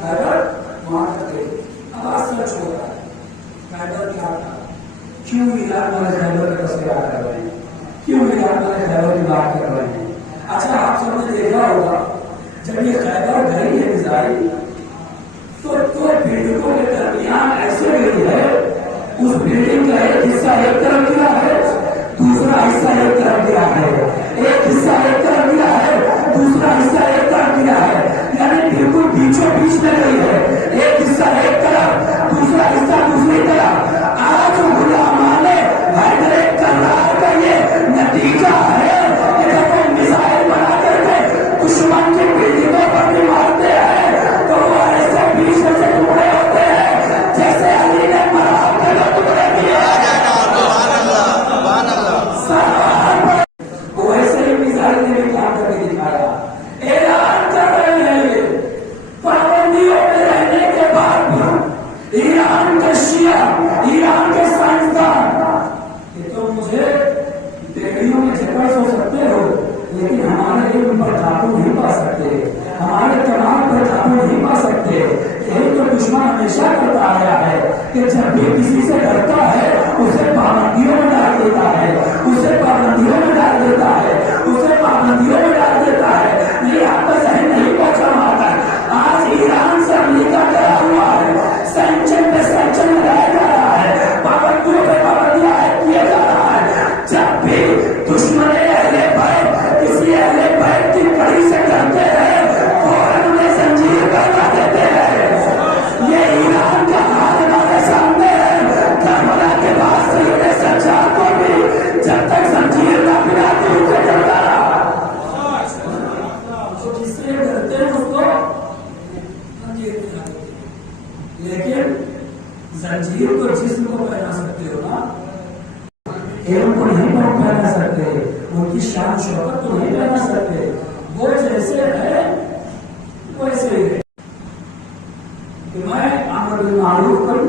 Fibre वहां तक गई। अब आज सर्च हो रहा है फाइबर क्या था, क्यों ईरान वाले फाइबर का तस्करा कर रहे हैं, क्यों ईरान वाले फाइबर की बात कर रहे हैं। अच्छा, आप सबने देखा होगा जब ये खैबर गई है मिसाइल तो बिल्डिंगों के दरमियान ऐसे गई है, उस बिल्डिंग का एक हिस्सा एक तरफ गिरा है, दूसरा हिस्सा एक तरफ गिरा है, एक हिस्सा एक तरफ गिरा है, दूसरा हिस्सा एक तरफ गिरा है, यानी बिल्कुल बीचों बीच में गई है। एक हिस्सा एक तरफ, दूसरा हिस्सा दूसरी तरफ। आज गुलामाने हाइड्रेट कर रहा का ये नतीजा है कि जब वो मिसाइल बना करके दुश्मन की बिल्डिंगों पर भी मारते हैं तो वो ऐसे बीच में से टुकड़े होते हैं जैसे अली ने मराब के टुकड़े किए। वैसे ही मिसाइल ने भी काम करके दिखाया। ईरान कर रहे हैं पाबंदियों में रहने के बाद भी ईरान के शिया, ईरान के साइंसदान, ये तो मुझे बेड़ियों में झपट हो सकते हो लेकिन हमारे इल्म पर काबू नहीं पा सकते, हमारे कमाल पर काबू नहीं पा सकते। यही तो दुश्मन हमेशा करता आया है कि जब भी किसी से डरता है उसे पाबंदियों में डाल देता है, उसे पाबंदियों में डाल देता है, उसे पाबंदियों में डाल देता है। नहीं, आपका जहन नहीं पहुंचा वहां तक। आज ईरान से अमेरिका गया हुआ है, सैंक्शन पे सैंक्शन लगाया जा रहा है, पाबंदियों पे पाबंदियां किया जा रहा है। जब भी दुश्मन अहले बैत किसी अहले बैत की कड़ी से करते हैं फौरन उन्हें जंजीर बना देते हैं। ये ईरान का हाल हमारे सामने है। करबला के बाद सईद सज्जाद को भी जब तक जंजीर न पिलाती उसे डरता रहा। जिससे डरते हैं उसको लेकिन जंजीर को जिस्म को पहना सकते हो ना, एवं को नहीं पहना सकते, उनकी शान शौकत को नहीं पहना सकते। वो जैसे है वैसे ही है कि मैं अमर बिल मारूफ करूं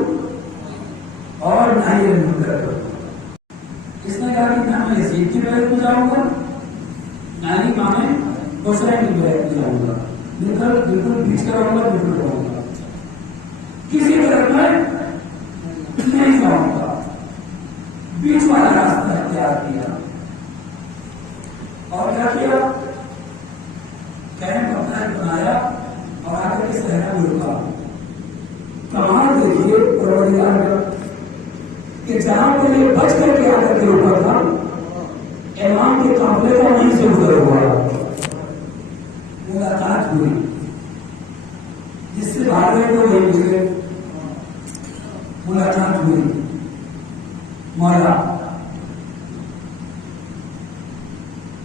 और नाही अनिल मुनकर करूं। इसने कहा कि मैं यजीद की बैत में जाऊंगा, नानी माने हुसैन की बैत में जाऊंगा, बिल्कुल बीच का रहूंगा, बिल्कुल रहूंगा, किसी तरह में नहीं जाऊंगा, बीच वाला रास्ता इख्तियार किया। और क्या किया, कैंप अपना बनाया और आकर के सहरा में रुका। कमाल देखिए परवरदिगार का कि जहां पर ये बच करके आकर के रुका था, इमाम के काफिले का वहीं से गुजर हुआ, मुलाकात हुई, जिससे भाग रहे थे वही मिले, मुलाकात हुई। मौला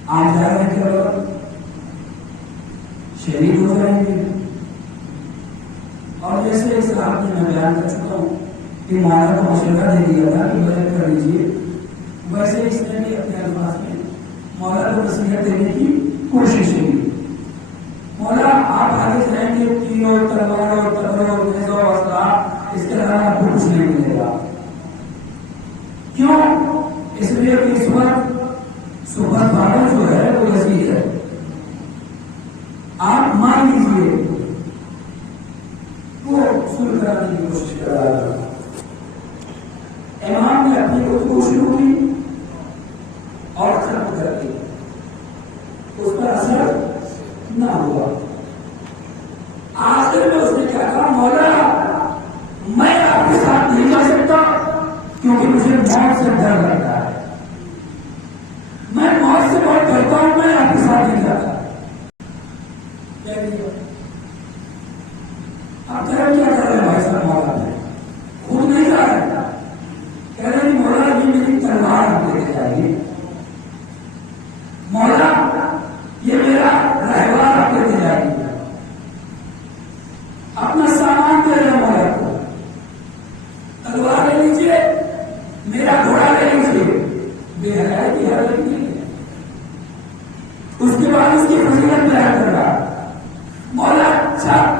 आप जा रहे हैं क्या, शहीद हो जाएंगे। और जैसे इस रात में मैं बयान कर चुका हूं कि मौला को मशवरा दे दिया था कि बयान कर लीजिए, वैसे इसने भी अपने अल्फाज में मौला को नसीहत देने की कोशिश की। मौला आप आगे जाएंगे, तीनों तलवारों तलवारों नेज़ों असला, इसके अलावा आपको कुछ नहीं मिलेगा। क्यों? इसलिए कि इस वक्त सुबह बादल जो है वो ऐसी है, आप मान लीजिए वो सुन कराने की कोशिश कर रहा था। इमाम ने अपनी गुफ्तगू शुरू की और खत्म कर दी, उस पर असर न हुआ। आखिर में उसने क्या कहा, मौला मैं आपके साथ नहीं जा सकता क्योंकि मुझे मौत से डर लगता है, मैं मौत से बहुत डरता हूं, मैं आपके साथ नहीं जाता। आप क्या कर रहे हैं भाई साहब, मौला में खुद नहीं जा रहे, कह रहे हैं मौला ये मेरी तलवार आप लेके जाइए, मौला ये मेरा रहवार आप लेके जाइए, अपना सामान दे रहे मौला को, तलवार ले लीजिए, मेरा घोड़ा ले लीजिए। बेहयाई की हालत नहीं है। उसके बाद उसकी फजीलत बयान कर रहा, मौला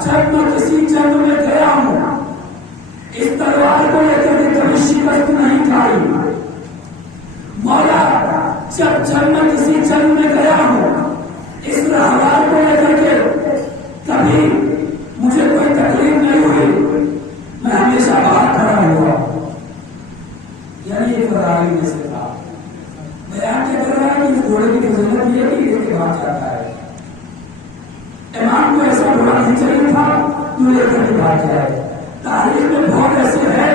जब मैं किसी जंग में गया हूं इस तलवार को लेकर के कभी शिकस्त नहीं खाई। मौला जब मैं किसी जंग में गया हूं इस रहवार को लेकर के कभी मुझे दिखा दिया है। तारीख में बहुत ऐसे है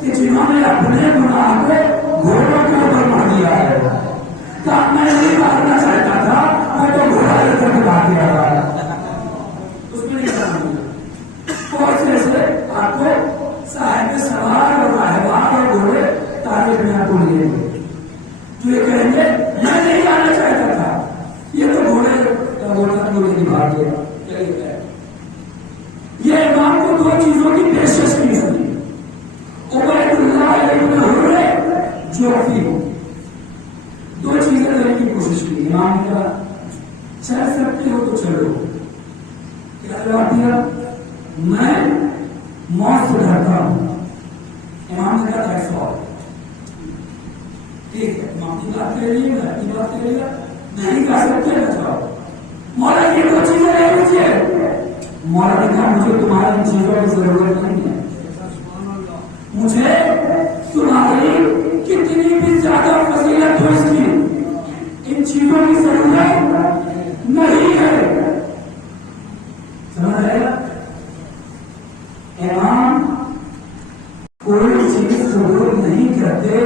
कि जिन्होंने अपने गुनाह को घोड़ों के ऊपर मार दिया है। तो मैं नहीं मारना चाहता था, मैं तो घोड़ा लेकर दिखा दिया था, उसमें नहीं करना। बहुत से ऐसे आपको साहिब सवार और रहवार और घोड़े तारीख में आपको मिलेंगे जो ये कहेंगे मैं नहीं आना चाहता था, ये तो घोड़े की बात है। ये इमाम को दो चीजों की पेशकश की थी, जोफी दो चीजें लेने की कोशिश की। इमाम ने कहा चल सकते हो तो चलो, क्या जवाब दिया? मैं मौत से डरता हूं। इमाम ने कहा दैट्स ऑल, ठीक है, इमाम की बात कर रही है, मैं अपनी बात कर लिया, नहीं कर सकते ना जाओ। मौला ये दो चीजें ले लीजिए। मौला ने कहा मुझे तुम्हारी इन चीजों की जरूरत नहीं है, मुझे तुम्हारी कितनी भी ज्यादा फजीलत हो इसकी, इन चीजों की जरूरत नहीं है। समझ आएगा? इमाम कोई चीज कबूल नहीं करते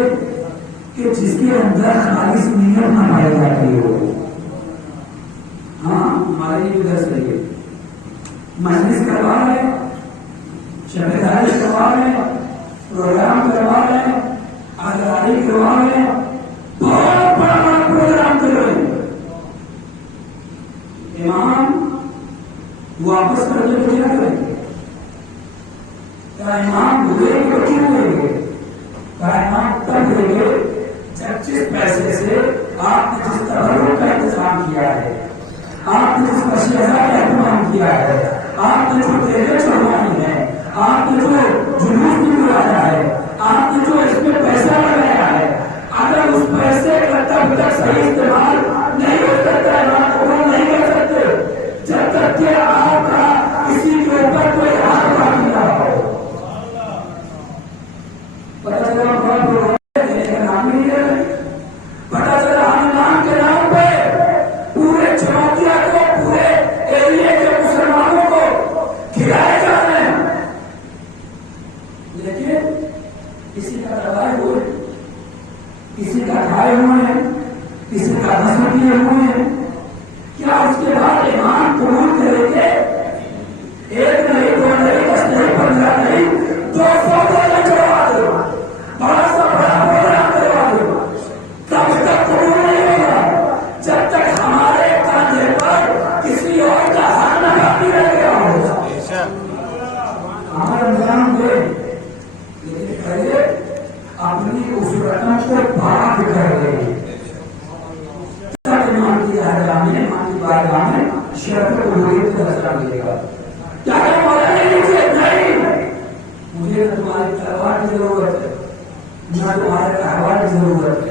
कि जिसके अंदर खालिस नीयत न पाई जाती हो। हाँ, हमारे लिए उधर सही है, मजलिस करवा रहे, शबेदारी करवा रहे, प्रोग्राम करवा रहे, आजादी करवा रहे, बहुत बड़ा बड़ा प्रोग्राम कर रहे हैं। इमाम वापस करने को क्या करेंगे? क्या इमाम भूलेंगे तो क्यों करेंगे? क्या इमाम तब देंगे जब जिस पैसे से आपने जिस तबर्रुक का इंतजाम किया है, आपने जिस मशीजा का एहतमाम किया है, आपने जो तेरे चढ़वानी है, आपने जो जुलूस निकाला है, आपने जो इसमें पैसा लगाया है, अगर उस पैसे का तब तक सही इस्तेमाल नहीं हो सकता है, आप नहीं कर सकते जब तक कि आपका किसी के ऊपर कोई हाथ बाकी ना हो। पता चला बहुत देने का नाम नहीं है, पता चला हम नाम के नाम पे पूरे चौकिया को, पूरे एरिया के मुसलमानों को खिलाए जा रहे हैं, लेकिन किसी का दवाई हुए, किसी का घायल हुए, किसी का नस्ल किए हुए हैं, क्या उसके बाद ईमान कबूल करेंगे? एक नहीं, दो नहीं, 10 नहीं, 15 नहीं, 200 बोले करवा दो, बड़ा सा बड़ा प्रोग्राम करवा दो, तब तक कबूल नहीं होगा जब तक हमारे कंधे पर किसी और का हाथ न बाकी रह गया हो। हमारा निजाम दे, लेकिन पहले अपनी उस रकम को बात कर रहे हैं। ईमान की बारगाह में शर्त को दर्जा मिलेगा। क्या मौला नहीं लीजिए? नहीं, मुझे न तुम्हारी तलवार की जरूरत है, न तुम्हारे कहवा की जरूरत है।